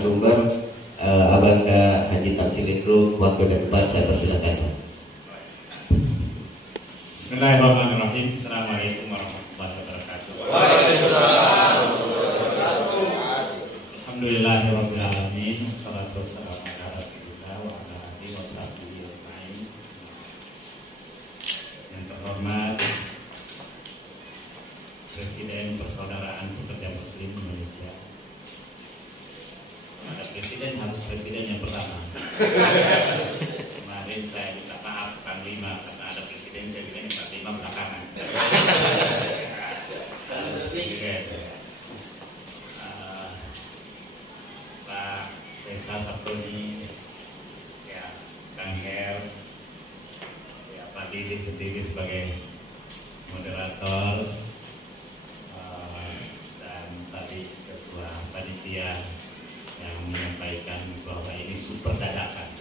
narasumber. Abangga Haji Tamsil Group, waktu dan tempat saya persilakan. Bismillahirrahmanirrahim. Assalamualaikum warahmatullahi wabarakatuh. Alhamdulillahirabbil alamin. Wassalatu wassalamu ala rasulillah wa ala alihi wa sahbihi ajmain. Yang terhormat Presiden Persaudaraan Pekerja Muslim Indonesia. Ada presiden, harus presiden yang pertama. Kemarin saya minta maaf Panglima karena ada presiden, saya bilang Panglima belakangan. Pak Desa Sabtoni, ya Kang Her, ya Pak Didi sendiri sebagai moderator, dan tadi Ketua Panitia yang menyampaikan bahwa ini super dadakan.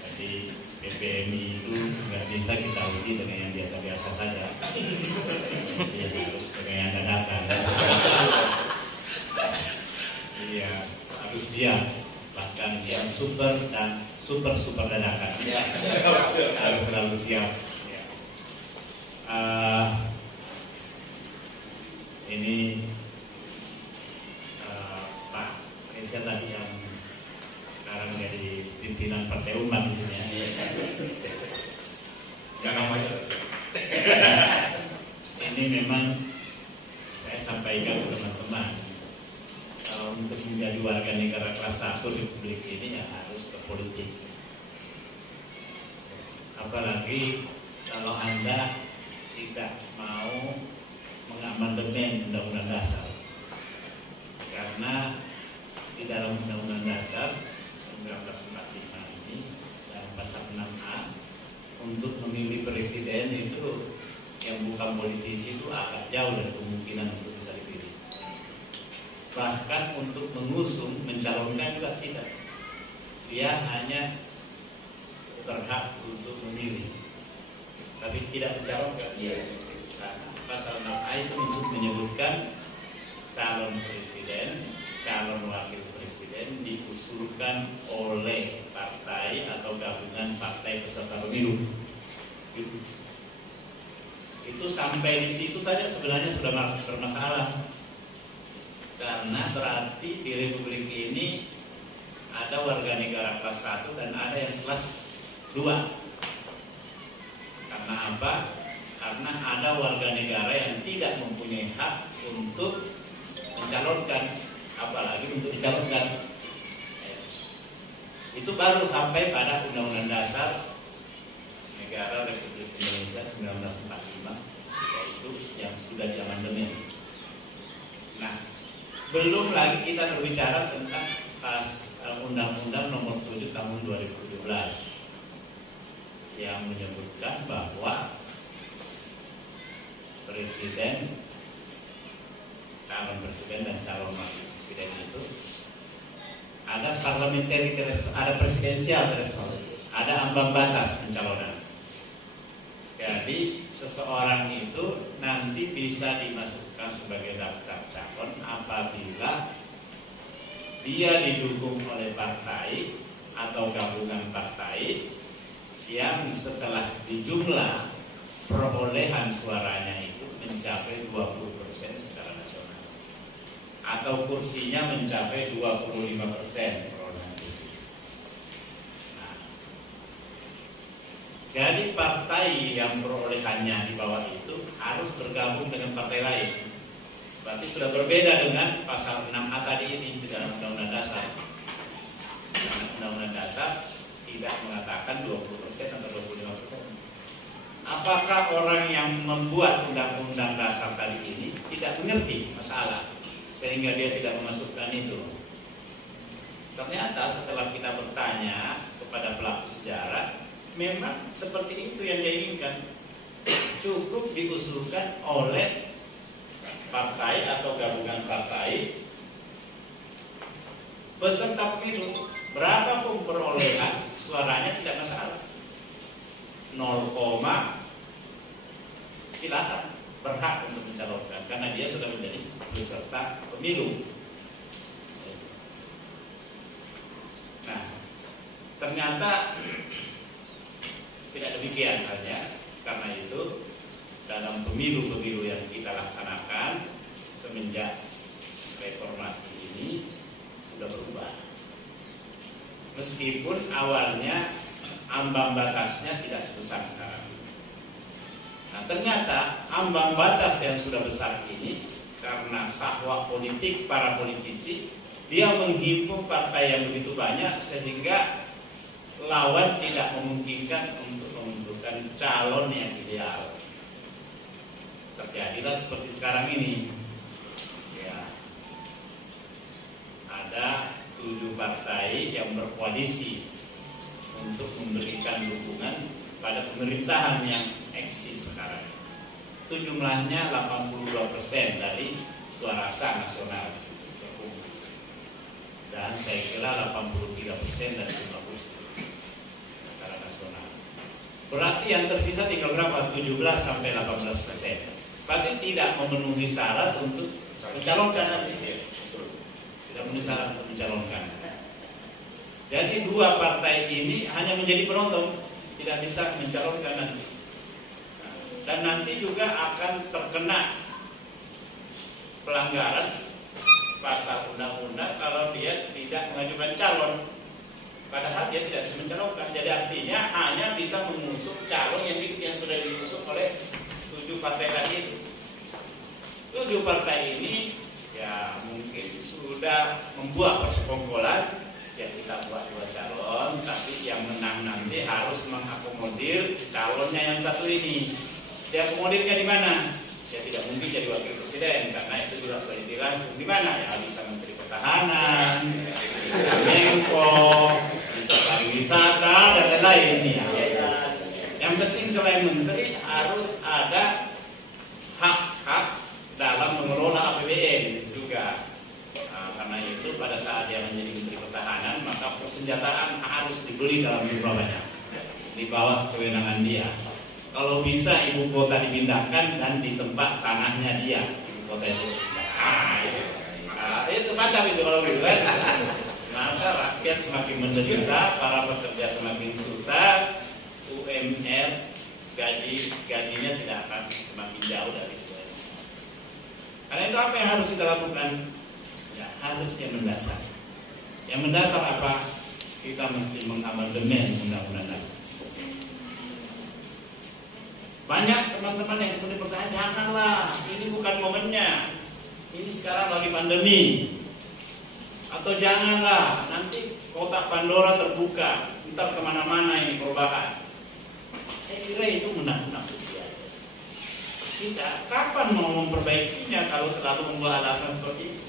Jadi PPMI itu nggak bisa kita uji dengan yang biasa-biasa saja. Jadi harus dengan yang dadakan. Iya, harus siap. Bahkan yang super dan super dadakan. Harus selalu siap. Ya. Ini saya tadi yang sekarang jadi pimpinan Partai Umat di sini ya. Jangan macam. Ini memang saya sampaikan ke teman-teman, untuk menjadi warga negara kelas 1 Republik ini ya harus ke politik. Apalagi kalau Anda tidak mau mengamandemen Undang-Undang Dasar, karena di dalam Undang-Undang Dasar 1945 ini dalam pasal 6A untuk memilih presiden itu yang bukan politisi itu agak jauh dari kemungkinan untuk bisa dipilih. Bahkan untuk mengusung, mencalonkan juga tidak. Dia hanya berhak untuk memilih, tapi tidak mencalonkan. Karena pasal 6A itu menyebutkan calon presiden, calon wakil presiden diusulkan oleh partai atau gabungan partai peserta pemilu. Itu sampai di situ saja sebenarnya sudah bermasalah, karena berarti di Republik ini ada warga negara kelas 1 dan ada yang kelas 2. Karena apa? Karena ada warga negara yang tidak mempunyai hak untuk mencalonkan, apalagi untuk dicalonkan. Itu baru sampai pada Undang-Undang Dasar Negara Republik Indonesia 1945, yaitu yang sudah diamandemen. Nah, belum lagi kita berbicara tentang Undang-Undang Nomor 7 Tahun 2017 yang menyebutkan bahwa presiden, calon presiden dan calon wakil presiden itu ada parliamentary threshold, ada presidensial threshold, ada ambang batas pencalonan. Jadi seseorang itu nanti bisa dimasukkan sebagai daftar calon apabila dia didukung oleh partai atau gabungan partai yang setelah dijumlah perolehan suaranya itu mencapai 20% secara nasional, atau kursinya mencapai 25% perolehan kursi. Nah, jadi partai yang perolehannya di bawah itu harus bergabung dengan partai lain. Berarti sudah berbeda dengan pasal 6A tadi ini di dalam Undang-Undang Dasar. Karena Undang-Undang Dasar tidak mengatakan 20% atau 25%. Apakah orang yang membuat Undang-Undang Dasar tadi ini tidak mengerti masalah sehingga dia tidak memasukkan itu? Ternyata setelah kita bertanya kepada pelaku sejarah, memang seperti itu yang dia inginkan. Cukup diusulkan oleh partai atau gabungan partai peserta pemilu, berapapun perolehan suaranya tidak masalah. 0, silakan, berhak untuk mencalonkan karena dia sudah menjadi peserta pemilu. ternyata tidak demikian halnya. Karena itu dalam pemilu-pemilu yang kita laksanakan semenjak reformasi ini sudah berubah. Meskipun awalnya ambang batasnya tidak sebesar sekarang. Nah, ternyata ambang batas yang sudah besar ini karena sahwah politik para politisi, dia menghimpun partai yang begitu banyak sehingga lawan tidak memungkinkan untuk menentukan calon yang ideal. Terjadilah seperti sekarang ini. Ya. Ada 7 partai yang berkoalisi untuk memberikan dukungan pada pemerintahan yang eksis sekarang. Itu jumlahnya 82% dari suara sah nasional di situ. Dan saya kira 83% dari jumlah kursi secara nasional. Berarti yang tersisa tinggal berapa? 17 sampai 18%. Berarti tidak memenuhi syarat untuk mencalonkan nanti. Tidak memenuhi syarat untuk mencalonkan. Jadi 2 partai ini hanya menjadi penonton, tidak bisa mencalonkan nanti. Dan nanti juga akan terkena pelanggaran pasal undang-undang kalau dia tidak mengajukan calon. Padahal dia tidak bisa mencalonkan. Jadi artinya hanya bisa mengusung calon yang sudah diusung oleh 7 partai tadi itu. 7 partai ini ya mungkin sudah membuat persekongkolan. Ya kita buat 2 calon, tapi yang menang nanti harus mengakomodir calonnya yang satu ini. Diakomodirnya di mana? Ya tidak mungkin jadi wakil presiden karena itu juga sudah dilangsung di mana ya, bisa menteri pertahanan, bisa Menko, bisa pariwisata dan lain-lain ya. Yang penting selain menteri harus ada hak-hak dalam mengelola APBN juga. Karena itu pada saat dia menjadi menteri pertahanan maka persenjataan harus dibeli dalam jumlah banyak di bawah kewenangan dia. Kalau bisa ibu kota dipindahkan dan di tempat tanahnya dia ibu kota itu. Itu mantap itu kalau gitu kan. Maka rakyat semakin menderita, para pekerja semakin susah, UMR gajinya tidak akan semakin jauh dari itu. Karena itu apa yang harus kita lakukan? Ya, harus yang mendasar. Yang mendasar apa? Kita mesti mengamandemen undang-undang dasar. Banyak teman-teman yang sudah bertanya, janganlah, ini bukan momennya. Ini sekarang lagi pandemi. Atau janganlah, nanti kotak Pandora terbuka, ntar kemana-mana ini perubahan. Saya kira itu menakut-nakuti aja. Kita kapan mau memperbaikinya kalau selalu membuat alasan seperti itu?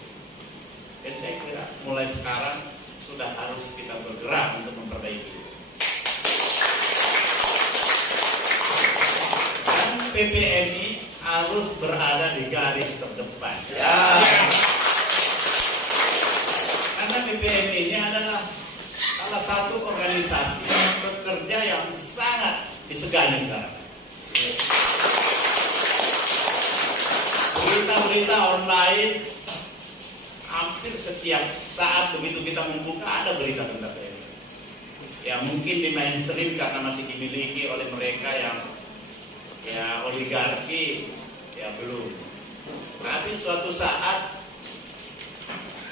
Dan saya kira mulai sekarang sudah harus kita bergerak untuk memperbaiki itu. Dan PPNI harus berada di garis terdepan. Ya. Karena PPNI ini adalah salah satu organisasi yang bekerja yang sangat disegani sekarang. Berita-berita online hampir setiap saat begitu kita membuka ada berita tentang PPNI. Ya mungkin di mainstream karena masih dimiliki oleh mereka yang ya oligarki ya belum. Tapi suatu saat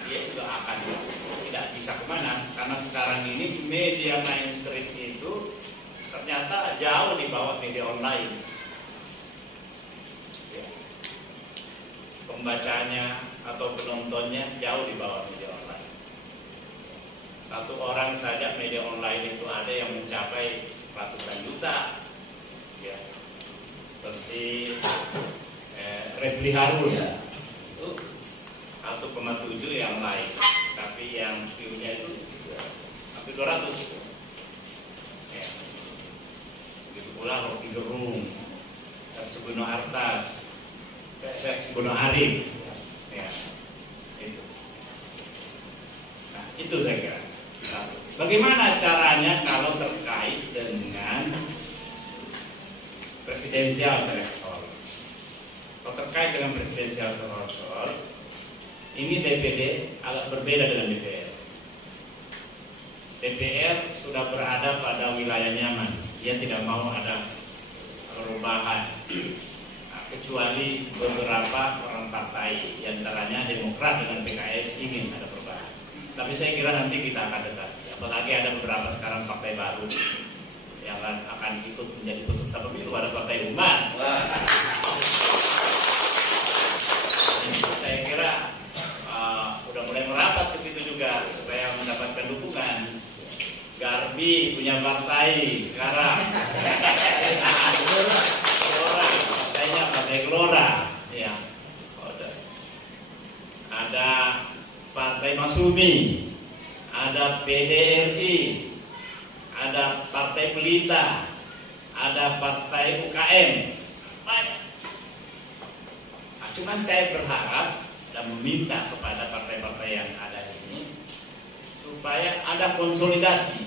dia juga akan tidak bisa kemana karena sekarang ini media mainstream itu ternyata jauh di bawah media online. Ya. Pembacanya atau penontonnya jauh di bawah media online. Satu orang saja media online itu ada yang mencapai ratusan juta, ya. Seperti Refli Harun ya. Itu 1,7 yang lain, tapi yang view-nya itu hampir 200. Ya. Begitu pula Rocky Gerung, Sugono Artas, Sugono Arif. Ya, itu. Nah, itu saya kira. Bagaimana caranya kalau terkait dengan presidensial threshold? Kalau terkait dengan presidensial threshold, ini DPD agak berbeda dengan DPR. DPR sudah berada pada wilayah nyaman. Dia tidak mau ada perubahan. Nah, kecuali beberapa orang partai, diantaranya Demokrat dengan PKS ingin ada perubahan. Tapi saya kira nanti kita akan dekat. Apalagi ada beberapa sekarang partai baru yang akan ikut menjadi peserta pemilu, ada Partai Umat. Ini saya kira udah mulai merapat ke situ juga supaya mendapatkan dukungan. Garbi punya partai sekarang. Gelora, partainya Partai Gelora. Ya. Ada Partai Masumi, ada PDRI, ada Partai Pelita, ada Partai UKM. Banyak. Nah, cuman saya berharap dan meminta kepada partai-partai yang ada ini supaya ada konsolidasi,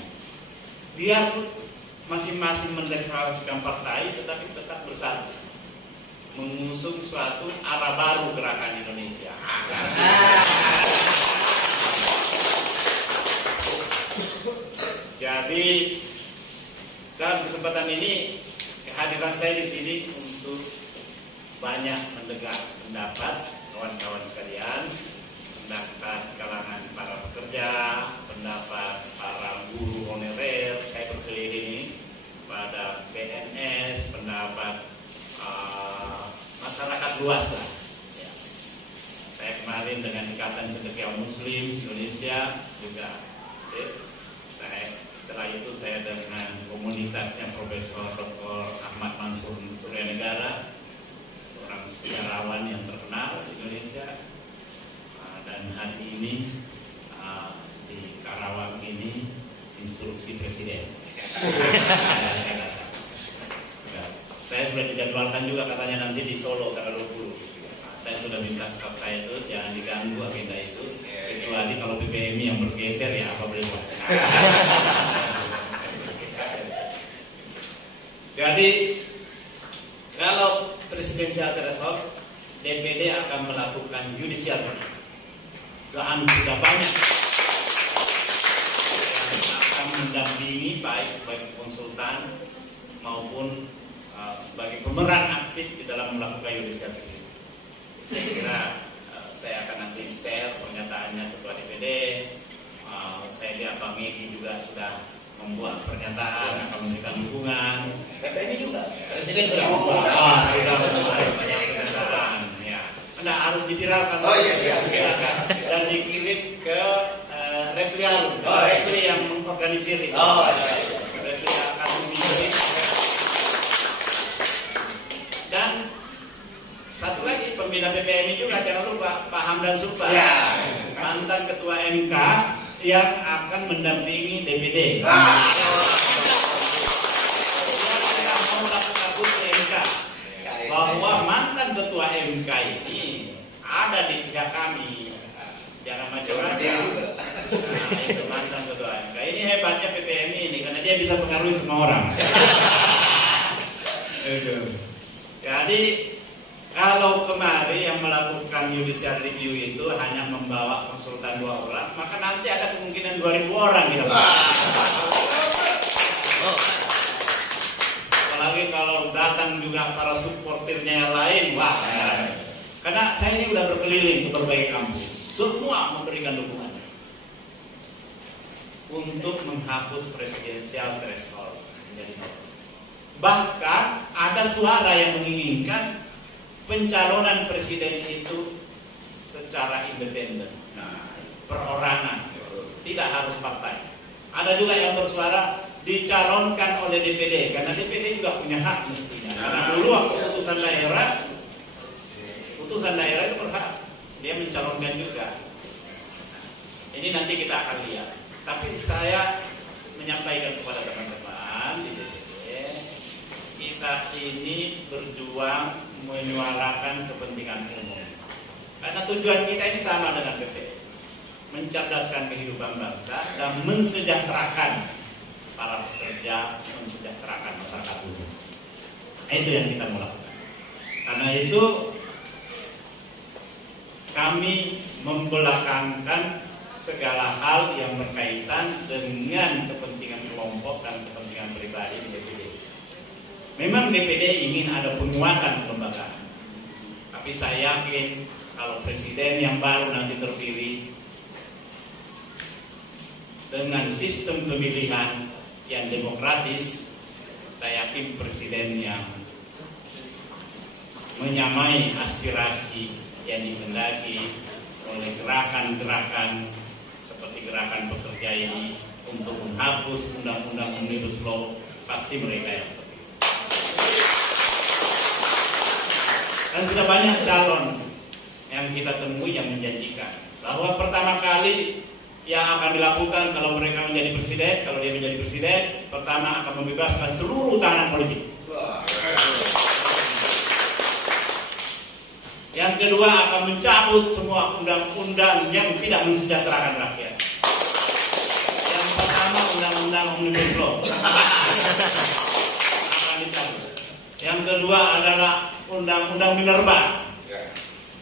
biar masing-masing mendeklarasikan partai tetapi tetap bersatu mengusung suatu arah baru gerakan Indonesia. Jadi dalam kesempatan ini kehadiran saya di sini untuk banyak mendengar pendapat kawan-kawan sekalian, pendapat kalangan para pekerja, pendapat para guru honorer. Saya berkeliling pada PNS, pendapat masyarakat luas lah. Ya. Saya kemarin dengan Ikatan Cendekia Muslim Indonesia juga. Setelah itu saya dengan komunitasnya Profesor Dr. Ahmad Mansur Surya Negara, seorang sejarawan yang terkenal di Indonesia. Dan hari ini di Karawang ini instruksi Presiden. Saya sudah dijadwalkan juga katanya nanti di Solo tanggal 20. Saya sudah minta staf saya itu jangan diganggu agenda itu, kecuali kalau PPMI yang bergeser ya apa boleh buat. Jadi kalau presidensial threshold, DPD akan melakukan judicial review. Dan sudah banyak yang akan mendampingi baik sebagai konsultan maupun sebagai pemeran aktif di dalam melakukan judicial review. Saya kira saya akan nanti share pernyataannya Ketua DPD. Saya lihat Pak Megi juga sudah membuat pernyataan akan memberikan dukungan. PPMI juga. Presiden sudah membuat. Sudah membuat pernyataan. Ya. Anda harus diviralkan. Oh iya siap. Dan dikirim ke Refliarum. Refli yang mengorganisir itu. Oh siap. Refli akan mengirim. Dan satu lagi pembina PPMI juga jangan lupa Pak Hamdan Supa, ya, mantan Ketua MK yang akan mendampingi DPD. Yang tidak mau takut ke MK bahwa mantan Ketua MK ini ada di pihak kami. Jangan macam-macam. Nah, itu mantan Ketua MK. Ini hebatnya PPMI ini karena dia bisa pengaruhi semua orang. Jadi kalau kemarin yang melakukan judicial review itu hanya membawa konsultan 2 orang, maka nanti ada kemungkinan 2.000 orang kita. Apalagi kalau datang juga para supporternya yang lain, wah. Karena saya ini udah berkeliling ke berbagai kampus, semua memberikan dukungan untuk menghapus presidensial threshold. Bahkan ada suara yang menginginkan pencalonan presiden itu secara independen, perorangan, tidak harus partai. Ada juga yang bersuara dicalonkan oleh DPD, karena DPD juga punya hak mestinya. Karena dulu waktu putusan daerah itu berhak, dia mencalonkan juga. Ini nanti kita akan lihat. Tapi saya menyampaikan kepada teman-teman di DPD, kita ini berjuang menyuarakan kepentingan umum. Karena tujuan kita ini sama dengan DPD, mencerdaskan kehidupan bangsa dan mensejahterakan para pekerja, mensejahterakan masyarakat umum. Itu yang kita mau lakukan. Karena itu kami membelakangkan segala hal yang berkaitan dengan kepentingan kelompok dan kepentingan pribadi di DPD. Memang DPD ingin ada penguatan kelembagaan, tapi saya yakin kalau presiden yang baru nanti terpilih dengan sistem pemilihan yang demokratis, saya yakin presiden yang menyamai aspirasi yang dikehendaki oleh gerakan-gerakan seperti gerakan pekerja ini untuk menghapus undang-undang Omnibus Law, pasti mereka yang terpilih. Dan sudah banyak calon yang kita temui yang menjanjikan bahwa pertama kali yang akan dilakukan kalau mereka menjadi presiden, kalau dia menjadi presiden, pertama akan membebaskan seluruh tahanan politik. Yang kedua akan mencabut semua undang-undang yang tidak mensejahterakan rakyat. Yang pertama undang-undang Omnibus Law akan dicabut. Yang kedua adalah undang-undang Minerba.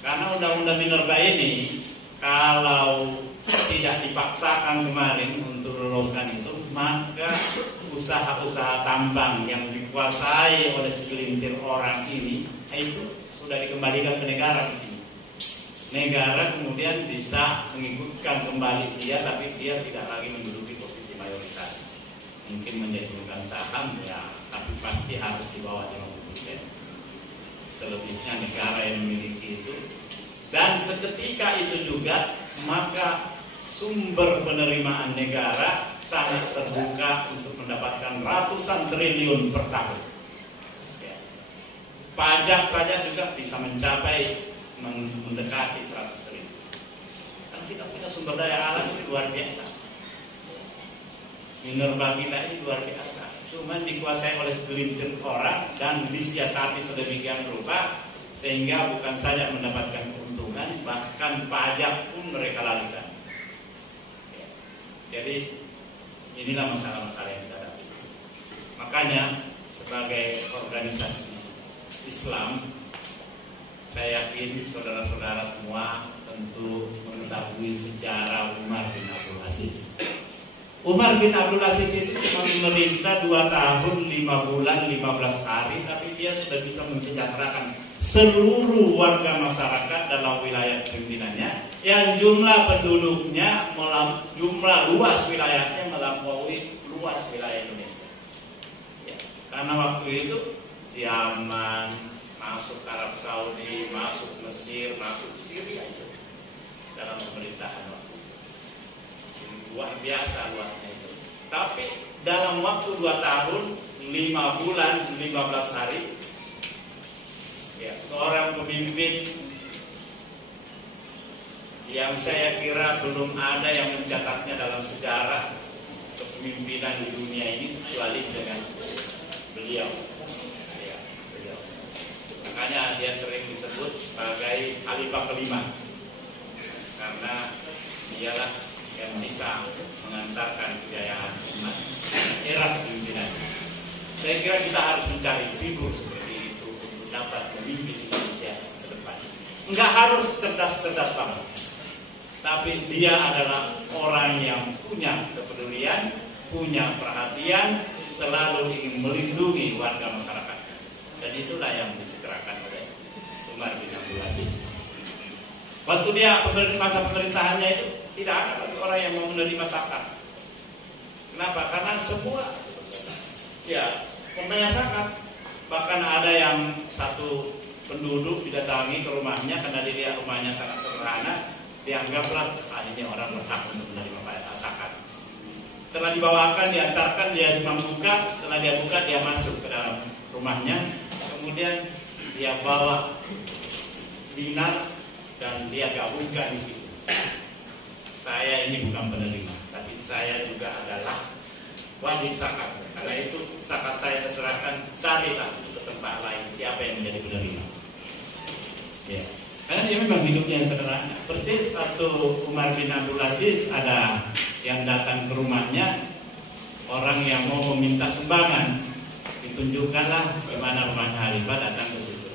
Karena undang-undang Minerba ini kalau tidak dipaksakan kemarin untuk loloskan itu, maka usaha-usaha tambang yang dikuasai oleh segelintir orang ini itu sudah dikembalikan ke negara di sini. Negara kemudian bisa mengikutkan kembali dia, tapi dia tidak lagi menduduki posisi mayoritas. Mungkin menjadi pemegang saham ya, tapi pasti harus di bawah 50%. Selebihnya negara yang memiliki itu. Dan seketika itu juga maka sumber penerimaan negara sangat terbuka untuk mendapatkan ratusan triliun per tahun. Pajak saja juga bisa mencapai mendekati 100 triliun. Dan kita punya sumber daya alam itu luar biasa. Minerba kita ini luar biasa. Cuma dikuasai oleh segelintir orang dan disiasati sedemikian rupa sehingga bukan saja mendapatkan keuntungan, bahkan pajak pun mereka lalaikan. Jadi inilah masalah-masalah yang kita hadapi. Makanya sebagai organisasi Islam, saya yakin saudara-saudara semua tentu mengetahui sejarah Umar bin Abdul Aziz. Umar bin Abdul Aziz itu cuma memerintah 2 tahun 5 bulan 15 hari, tapi dia sudah bisa mensejahterakan seluruh warga masyarakat dalam wilayah pimpinannya yang jumlah penduduknya, jumlah luas wilayahnya melampaui luas wilayah Indonesia. Ya, karena waktu itu Yaman, masuk Arab Saudi, masuk Mesir, masuk Syria itu dalam pemerintahan waktu itu. Luar biasa luasnya itu. Tapi dalam waktu 2 tahun, 5 bulan, 15 hari, ya, seorang pemimpin yang saya kira belum ada yang mencatatnya dalam sejarah kepemimpinan di dunia ini kecuali dengan beliau. Makanya dia sering disebut sebagai Khalifah kelima, karena dialah yang bisa mengantarkan kejayaan umat era kepemimpinan. Saya kira kita harus mencari figur seperti itu untuk dapat memimpin Indonesia ke depan. Enggak harus cerdas-cerdas banget, tapi dia adalah orang yang punya kepedulian, punya perhatian, selalu ingin melindungi warga masyarakat. Dan itulah yang diciptakan oleh Umar bin Abdul Aziz. Waktu dia masa pemerintahannya itu tidak ada lagi orang yang mau menerima zakat. Kenapa? Karena semua ya membayar zakat. Bahkan ada yang satu penduduk didatangi ke rumahnya karena dilihat rumahnya sangat sederhana, dianggaplah ini orang berhak untuk menerima zakat. Setelah dibawakan, diantarkan, dia cuma buka. Setelah dia buka, dia masuk ke dalam rumahnya. Kemudian dia bawa dinar dan dia gabungkan di situ. Saya ini bukan penerima, tapi saya juga adalah wajib zakat. Karena itu zakat saya serahkan, carilah ke tempat lain siapa yang menjadi penerima. Ya. Karena dia memang hidupnya yang sederhana. Persis waktu Umar bin Abdul Aziz ada yang datang ke rumahnya, orang yang mau meminta sumbangan, ditunjukkanlah bagaimana rumahnya Khalifah, datang ke situ.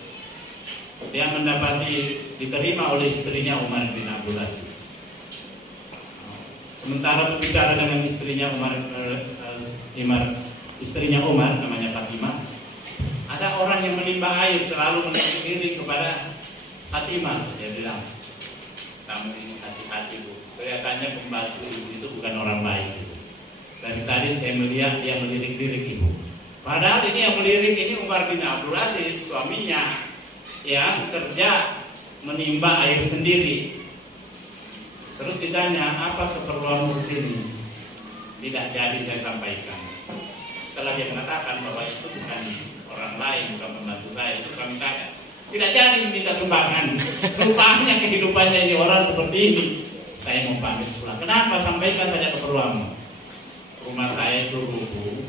Dia mendapati diterima oleh istrinya Umar bin Abdul Aziz. Sementara berbicara dengan istrinya istrinya Umar, namanya Fatimah, ada orang yang menimba air selalu menutup diri kepada Fatimah. Dia bilang, kamu ini hati-hati Bu, kelihatannya pembantu ibu itu bukan orang baik gitu. Dari tadi saya melihat dia melirik-lirik ibu. Padahal ini yang melirik ini Umar bin Abdul Aziz, suaminya, yang kerja menimba air sendiri. Terus ditanya, apa keperluanmu di sini? Tidak jadi saya sampaikan. Setelah dia mengatakan bahwa itu bukan orang lain, bukan pembantu saya, itu suami saya. Tidak jadi minta sumbangan. Rupanya kehidupannya ini orang seperti ini. Saya mau pamit pulang. Kenapa? Sampaikan saja keperluanmu. Rumah saya itu rubuh.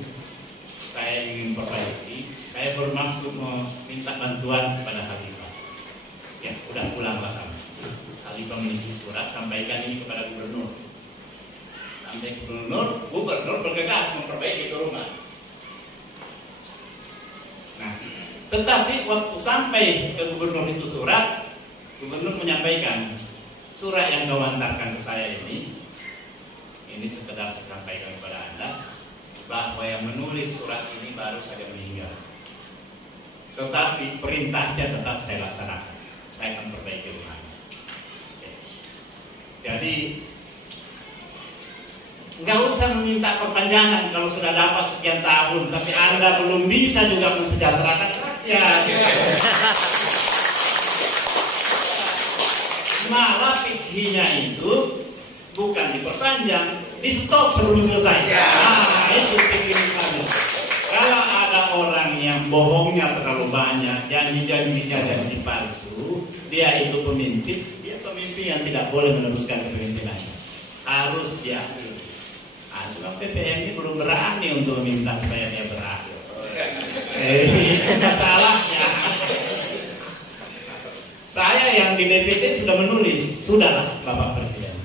Saya ingin perbaiki. Saya bermaksud meminta bantuan kepada Khalifah. Ya, udah pulanglah kamu. Khalifah menulis surat, sampaikan ini kepada gubernur. Sampai gubernur bergegas memperbaiki itu rumah. Nah, tetapi waktu sampai ke gubernur itu surat, gubernur menyampaikan, surat yang kau hantarkan ke saya ini sekedar disampaikan kepada Anda bahwa yang menulis surat ini baru saja meninggal. Tetapi perintahnya tetap saya laksanakan. Saya akan perbaiki rumah. Jadi nggak usah meminta perpanjangan kalau sudah dapat sekian tahun, tapi Anda belum bisa juga mensejahterakan rakyat. Malah fikihnya itu bukan diperpanjang, di stop sebelum selesai. Nah, itu fikih Islam. Kalau ada orang yang bohongnya terlalu banyak, janji-janjinya janji palsu, dia itu pemimpin, dia pemimpin yang tidak boleh meneruskan kepemimpinannya. Harus diakhiri. Cuma PPM ini belum berani untuk meminta supaya dia berakhir. Itu masalahnya. Saya yang di DPD sudah menulis, sudahlah Bapak Presiden.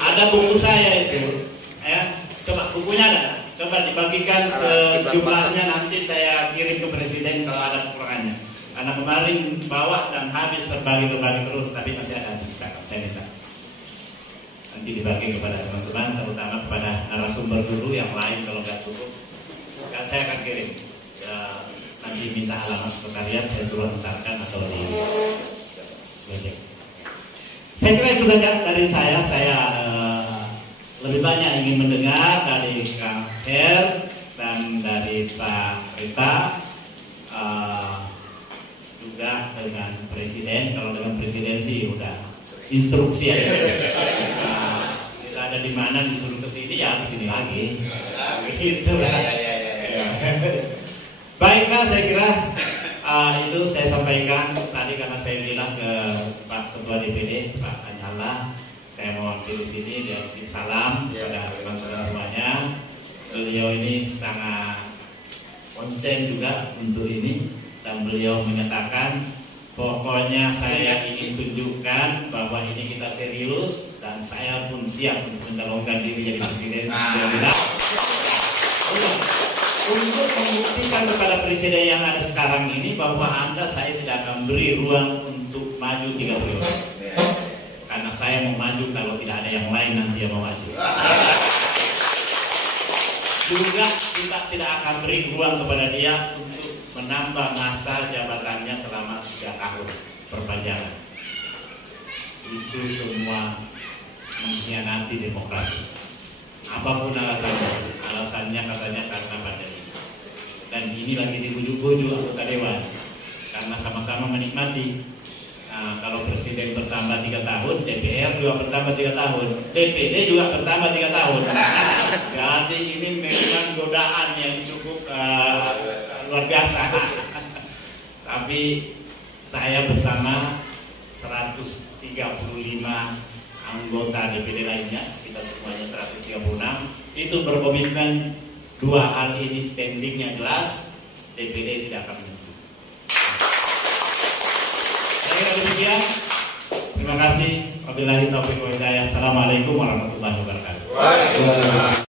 Ada buku saya itu, ya. Coba bukunya ada, coba dibagikan sejumlahnya, nanti saya kirim ke Presiden kalau ada kekurangannya. Karena kemarin bawa dan habis terbagi terus, tapi masih ada habis. Saya minta nanti dibagi kepada teman-teman, terutama kepada narasumber dulu, yang lain kalau nggak cukup, kan saya akan kirim. Nanti minta alamat sekretariat, saya suruh hantarkan atau di Gojek. Saya kira itu saja dari saya. Saya lebih banyak ingin mendengar dari Kang Her dan dari Pak Rita, juga dengan Presiden. Kalau dengan Presiden sih udah instruksi aja. Kita ada di mana disuruh ke sini ya ke sini lagi. Gitu lah. Baiklah, saya kira itu saya sampaikan tadi karena saya bilang ke Pak Ketua DPD Pak Anyala, saya mau wakil di sini, dia titip salam kepada teman-teman semuanya. Beliau ini sangat konsen juga untuk ini, dan beliau menyatakan pokoknya saya ingin tunjukkan bahwa ini kita serius, dan saya pun siap untuk mencalonkan diri jadi presiden. Untuk membuktikan kepada presiden yang ada sekarang ini bahwa saya tidak akan beri ruang untuk maju 3 periode. Karena saya mau maju kalau tidak ada yang lain nanti yang mau maju. Juga kita tidak akan beri ruang kepada dia untuk menambah masa jabatannya selama 3 tahun perpanjangan. Itu semua mengkhianati demokrasi. Apapun alasannya katanya karena pandemi. Dan ini lagi dibujuk-bujuk anggota dewan karena sama-sama menikmati. Nah, kalau presiden bertambah 3 tahun, DPR juga bertambah 3 tahun, DPD juga bertambah 3 tahun. Jadi ini memang godaan yang cukup luar biasa. Tapi saya bersama 135 anggota DPD lainnya, kita semuanya 136, itu berkomitmen 2 hal ini standingnya jelas, DPD tidak akan menentu. Saya kira demikian. Terima kasih. Wabillahi taufiq wal hidayah. Assalamualaikum warahmatullahi wabarakatuh.